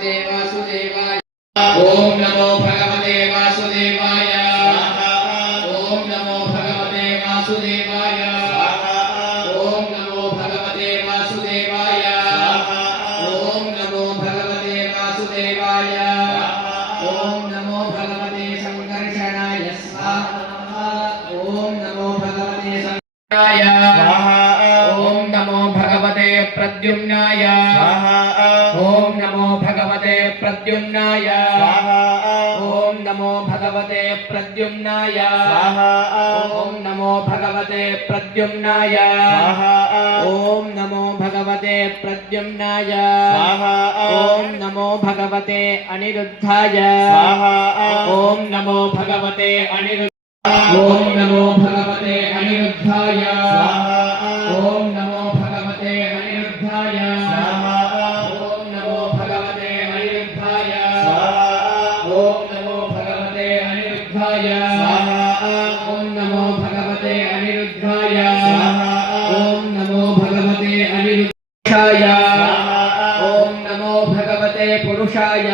भगवते वासुदेवाय ओम नमो भगवते वासुदेवाय ओम नमो भगवते वासुदेवाय ओम नमो भगवते वासुदेवाय ओम नमो भगवते वासुदेवाय ओम नमो भगवते संकर्षणाय स्वाहा ओम नमो भगवते संकर्षणाय ओम नमो भगवते प्रद्युम्नाय ओम नमो भगवते प्रद्युम्नाय ओम नमो भगवते प्रद्युम्नाय ओम नमो भगवते प्रद्युम्नाय ओम नमो भगवते प्रद्युम्नाय ओम नमो भगवते अनिरुद्धाय ओम नमो भगवते अनिरुद्धाय ओम नमो भगवते अनिरुद्धाय ओम नमो भगवते अनिरुद्धाय ओम नमो भगवते अनिरुद्धाय ओम नमो भगवते अनिरुद्धाय ओम नमो भगवते अनिरुद्धाय ओम नमो भगवते अनिरुद्धाय ओम नमो भगवते पुरुषाय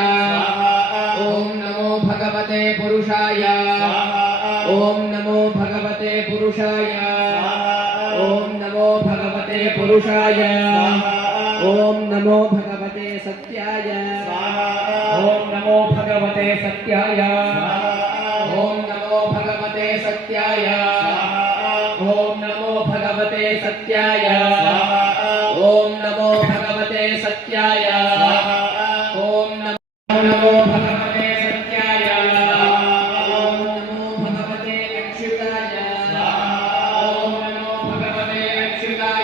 ओम नमो भगवते पुरुषाय ओम नमो भगवते पुरुषाय ओम नमो भगवते पुरुषाय ओम नमो भगवते सत्याय ओम नमो भगवते सत्याय ओम नमो भगवते सत्याय ओम नमो भगवते सत्याय ओम नमो भगवते सत्याय ओम नमो भगवते सत्याय ओम नमो भगवते अच्युताय ओम नमो भगवते अच्युताय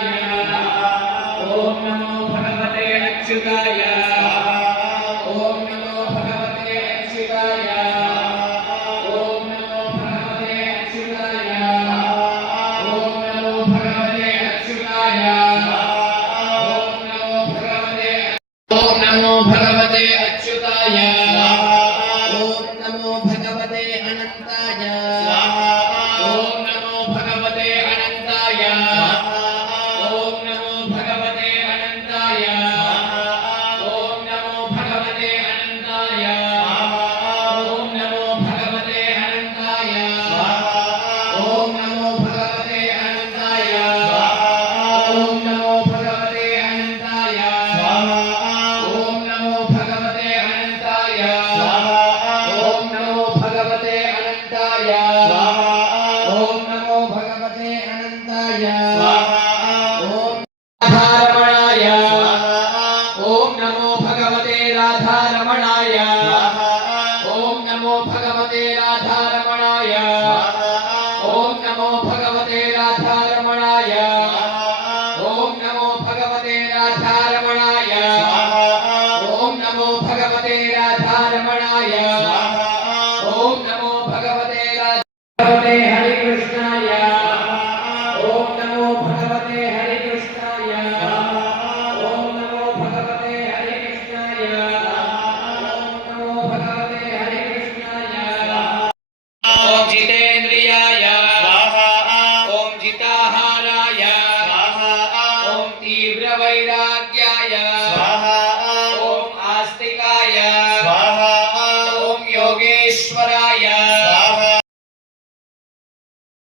ओम नमो भगवते अच्युताय ओम नमो भगवते अच्युताय ओम नमो भगवते अच्युताय ओम नमो भगवते अच्युताय ओम नमो भगवते ओम नमो भगवते अच्युताय ओम नमो भगवते अनंताय ओम नमो भगवते अनंताय ओम नमो भगवते अनंताय ओम नमो भगवते अनंताय ओम नमो भगवते अनंताय ओम नमो भगवते अनंताय ओम नमो भगवते अनंताय ओम नमो भगवते अनंताय ओम नमो भगवते अनंताय ओम नमो भगवते अनंताय ओम राधारमणाय ओम नमो भगवते राधारमणाय ओम नमो भगवते राधारमणाय ओम नमो भगवते राधारमणाय ओम नमो भगवते राधारमणाय ओम नमो भगवते राधारमणाय ओम नमो भगवते राधारमणाय हरे कृष्णाय ओम नमो भगवते हरे